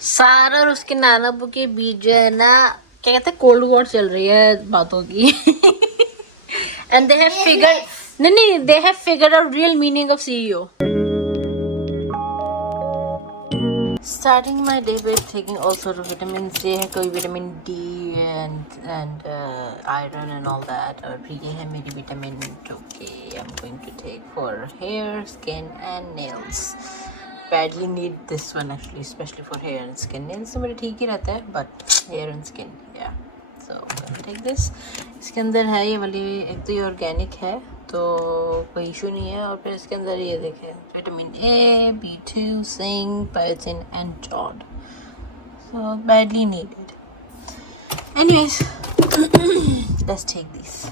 सारा और उसके नाना अब्बू के बीच जो है ना, क्या कहते हैं, कोल्ड वॉर चल रही है बातों की. एंड दे हैव फिगर्ड, नहीं, they have figured out real meaning of CEO. Starting my day by taking all sort of vitamins. ये है कोई vitamin D and iron and all that. और फिर ये है मेरी vitamin 2K. I'm going to take for hair, skin and nails. Badly need this one actually, especially for hair and skin. Nails तो मेरे ठीक ही रहता है, but hair and skin, yeah. So I'm going to take this. इसके अंदर है ये वाली, एक तो ये ऑर्गेनिक है तो कोई इशू नहीं है. और फिर इसके अंदर ये देखें, vitamin A, B2, zinc, biotin and जॉड. So badly needed. Anyways, let's take this.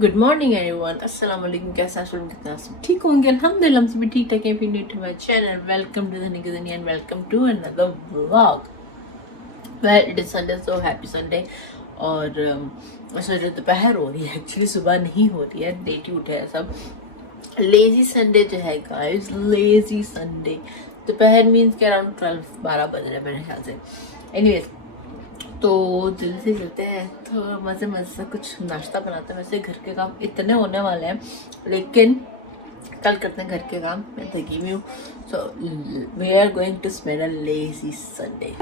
Good morning everyone, अस्सलाम वालेकुम. कैसा कितना सब ठीक होंगे? अल्हम्दुलिल्लाह हम सभी ठीक ठाक हैं. If you new to my channel, welcome to दुनिया and welcome to another vlog. Well, it is Sunday, so happy Sunday. और जो दोपहर हो रही है, एक्चुअली सुबह नहीं हो रही है, लेट ही उठे हैं सब. लेजी संडे जो है गाइस, लेजी संडे. दोपहर मीन्स के अराउंड 12 बज रहे हैं मेरे ख्याल से. एनीवेज, तो जल्दी से चलते हैं, तो मज़े से कुछ नाश्ता बनाते हैं. वैसे घर के काम इतने होने वाले हैं, लेकिन कल करते हैं घर के काम. मैं थकी हुई हूँ. So we are going to spend a lazy Sunday.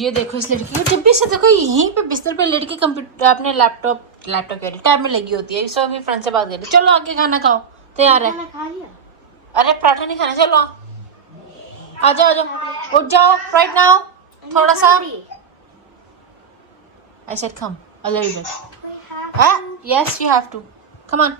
ये देखो इस लड़की को, जब भी से देखो यहीं पे बिस्तर पे लेट के कंप्यूटर अपने लैपटॉप कह रही, टैब में लगी होती है. इसको भी फ्रेंड से बात कर रही. चलो आके खाना खाओ, तैयार है. अरे पराठा नहीं खाना, चलो आ जाओ, आ जाओ, उठ जाओ राइट नाउ. थोड़ा सा I said come a little bit. Yes, you have to. Come on.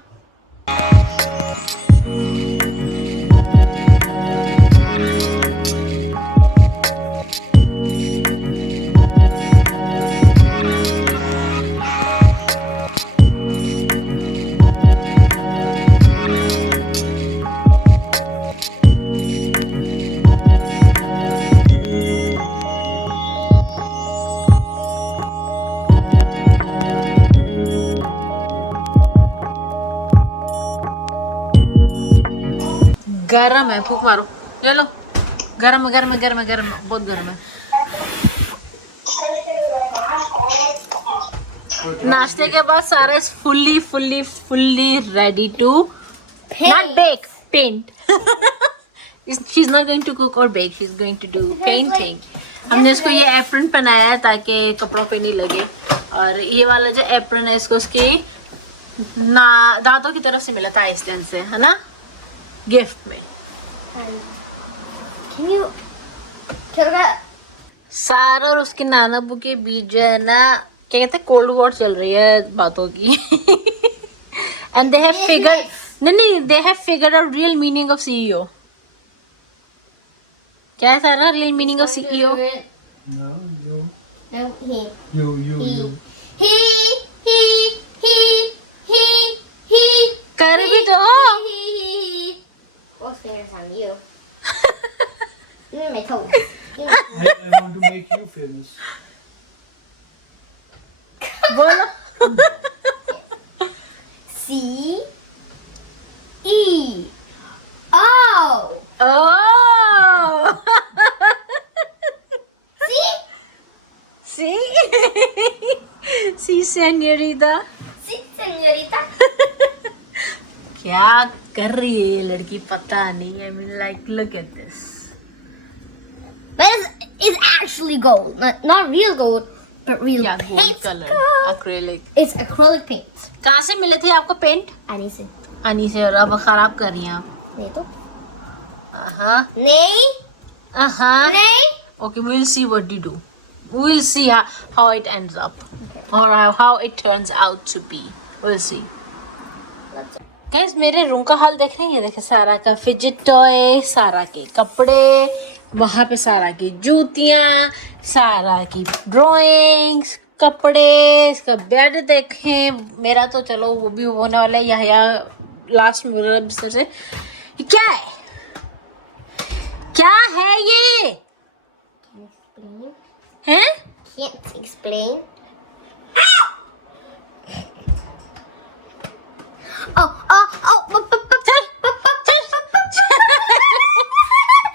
गरम है, फूक मारो. ले लो, गरम बहुत गरम है. नाश्ते के बाद Sara is fully ready to not bake, paint. She is not going to cook और bake, she is going to do painting. हमने इसको ये एप्रन पहनाया है ताकि कपड़ों पे नहीं लगे. और ये वाला जो एप्रन है, इसको उसके दादों की तरफ से मिला था आइसलैंड से, है ना, गिफ्ट में. सारा और उसके नाना अब्बू के बीच जो है ना, क्या कहते हैं, कोल्ड वॉर चल रही है बातों की. एंड दे हैव फिगर्ड, नहीं, they have figured out real meaning of CEO. क्या है सारा रियल मीनिंग ऑफ CEO? कर भी दो. What's famous on you? Give me my toes. I want to make you famous. बोलो. C E O. Oh. See? See, señorita. See, señorita. क्या कर रही है ये लड़की, पता नहीं. I mean, like, look at this. But it's actually gold. Not real gold, but real क्या paint. gold color, acrylic. It's acrylic paint. कहाँ से मिले थे आपको पेंट? Annie से. आनी से और अब खराब कर रही हैं आप। नहीं तो नहीं नहीं okay, we'll see what you do. We'll see how it ends up or how it turns out to be. We'll see. Guys, मेरे रूम का हाल देख रहे हैं? ये देखे सारा का फिजिट टॉय, सारा के कपड़े, वहाँ पे सारा की जूतियाँ, सारा की ड्राइंग्स, कपड़े, इसका बेड देखें। मेरा तो चलो वो भी होने वाला है यहया लास्ट में बिस्तर से। ये क्या है? क्या है ये? हैं? Can't explain.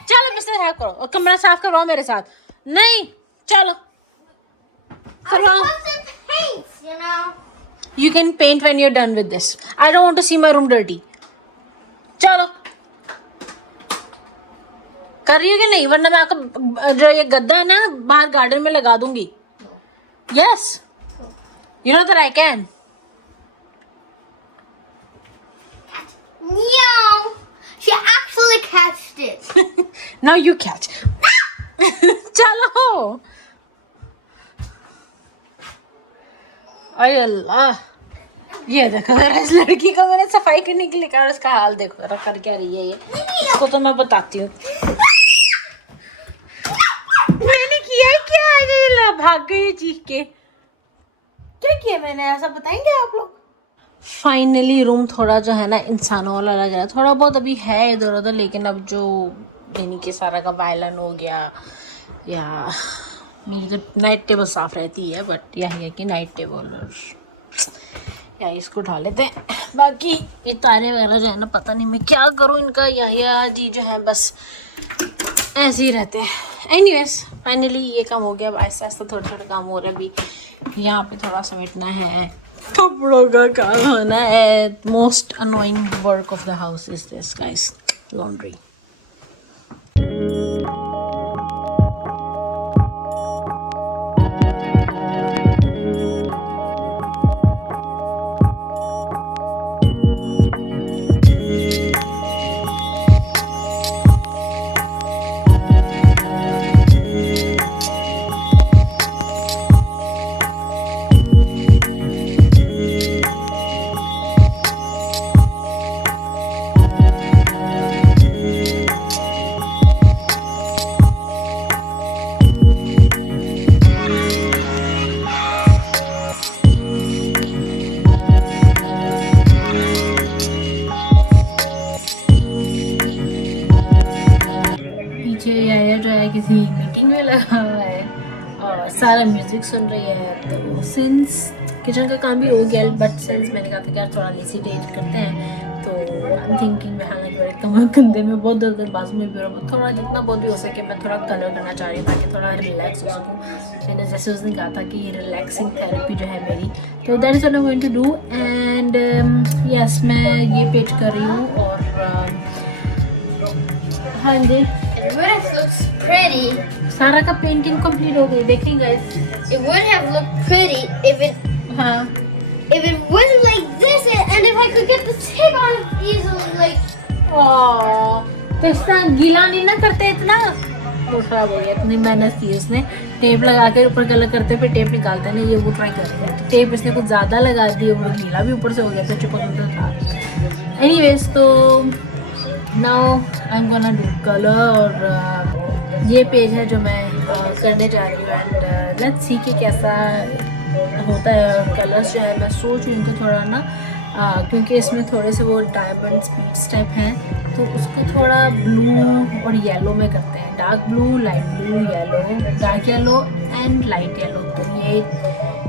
चलो बिस्तर साफ करो और कमरा साफ करवाओ मेरे साथ। नहीं चलो करवाओ। You know. You can paint when you're done with this. I don't want to see my room dirty. चलो कर रही हो कि नहीं? वरना मैं आपका जो ये गद्दा है ना बाहर गार्डन में लगा दूंगी। Yes, you know that I can. No, she actually catched it. Now you catch. चलो। अरे अल्लाह, ये देखो जरा इस लड़की को मैंने सफाई करने के लिए कहा, उसका हाल देखो जरा कर क्या रही है ये। इसको तो मैं बताती हूँ मैंने किया क्या। ये भाग गई चीख के। क्या किया मैंने ऐसा बताएंगे आप लोग? फाइनली रूम थोड़ा जो है ना इंसानों वाला लग रहा है। थोड़ा बहुत अभी है इधर उधर, लेकिन अब जो यानी कि सारा का वायलन हो गया, या मेरी तो नाइट टेबल साफ रहती है बट यही है कि नाइट टेबल या इसको उठा लेते हैं। बाकी ये तारे वगैरह जो है ना पता नहीं मैं क्या करूँ इनका। यहया जी जो है बस ऐसे ही रहते हैं। एनीवेज फाइनली ये काम हो गया। अब आहिस्ता आहिस्ता थोड़ा थोड़ा काम हो रहा है। अभी यहाँ पे थोड़ा समेटना है, कपड़ों का काम होना है। Most annoying work of the house is this guys, laundry. किसी मीटिंग में लगा हुआ है और सारा म्यूजिक सुन रही है। तो सिंस किचन का काम भी हो गया बट सिंस मैंने कहा था कि यार थोड़ा लेसी डेट करते हैं, तो आई एम थिंकिंग हालांकि मेरे कमर कंधे में बहुत दर्द, बाजू में भी और थोड़ा जितना बहुत भी हो सके मैं थोड़ा कलर करना चाह रही हूँ ताकि थोड़ा रिलैक्स हो सकूँ। मैंने जैसे उस दिन कहा था कि ये रिलैक्सिंग थेरेपी जो है मेरी, तो that is what I am going to do. And yes मैं ये पेज कर रही हूँ और हाँ जी It looks pretty. सारा का पेंटिंग कंप्लीट हो गई। देखिए guys, It would have looked pretty if it wasn't like this, and if I could get the tape on easily, like. तो इस तरह गीला नहीं ना करते इतना, तो खराब हो गया। इतनी मेहनत की उसने, टेप लगा के ऊपर कलर करते फिर टेप निकालते नहीं, ये वो ट्राई कर रहे हैं। टेप इसने कुछ ज़्यादा लगा दी, वो गीला भी ऊपर से हो गया, तो चिपक था। एनीवेज तो now I am gonna do colour और ये पेज है जो मैं करने जा रही हूँ। एंड लेट्स सी कि कैसा होता है। और कलर्स जो है मैं सोच रही हूँ इनको थोड़ा ना क्योंकि इसमें थोड़े से वो डायमंड स्पीड्स टाइप हैं, तो उसको थोड़ा ब्लू और येलो में करते हैं। Dark blue, light blue, yellow, dark yellow and light yellow. तो ये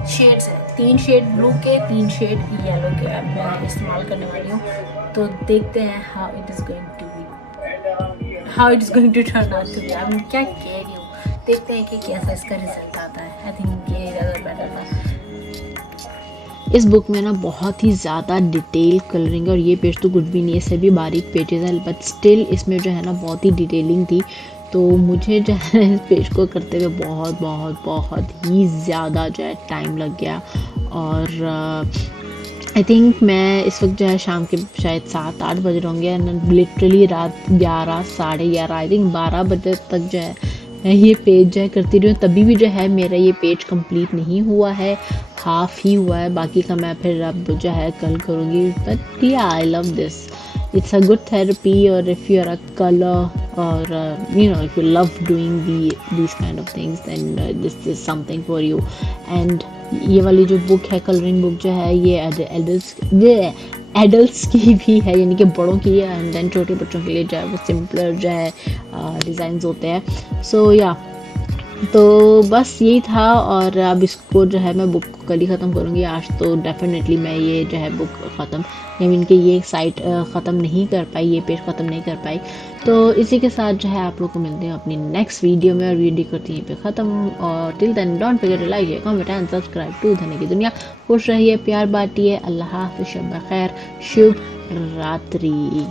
शेड्स हैं, 3 शेड ब्लू के, 3 शेड येलो के मैं इस्तेमाल करने वाली हूँ। तो देखते हैं how it is going to turn out to be. मैं क्या कह रही हूँ, देखते हैं कि कैसा इसका रिजल्ट आता है। आई थिंक ये ज़्यादा बेटर था। इस बुक में ना बहुत ही ज़्यादा डिटेल कलरिंग है और ये पेज तो कुछ भी नहीं है, सभी बारीक पेजेस हैं, बट स्टिल इसमें जो है ना बहुत ही डिटेलिंग थी। तो मुझे जो है इस पेज को करते हुए बहुत ही ज़्यादा जो है टाइम लग गया। और आई थिंक मैं इस वक्त जो है शाम के शायद 7-8 बज रहे होंगे एंड लिटरली रात 11 11:30 आई थिंक 12 बजे तक जो है मैं ये पेज जो है करती रही हूँ। तभी भी जो है मेरा ये पेज कंप्लीट नहीं हुआ है, हाफ ही हुआ है। बाकी का मैं फिर अब जो है कल करूँगी। बट या I love this, it's a good therapy, or if you're a color or if you love doing these kind of things, then this is something for you. And ये वाली जो बुक है, कलरिंग बुक जो है, ये adults की भी है, यानी कि बड़ों की है। एंड देन छोटे बच्चों के लिए जो है वो सिंपलर जो है डिज़ाइंस होते हैं। सो या तो बस यही था। और अब इसको जो है मैं बुक को कल ही ख़त्म करूँगी। आज तो डेफिनेटली मैं ये जो है बुक ख़त्म, आई मीन कि ये साइट ख़त्म नहीं कर पाई, ये पेज ख़त्म नहीं कर पाई। तो इसी के साथ जो है आप लोग को मिलते हैं अपनी नेक्स्ट वीडियो में, और वीडियो करती हैं पे ख़त्म। और till then don't forget to like, comment and subscribe to Dhani की दुनिया। खुश रहिए, प्यार बांटिए। अल्लाह हाफ़िज़, शब खैर, शुभ रात्रि।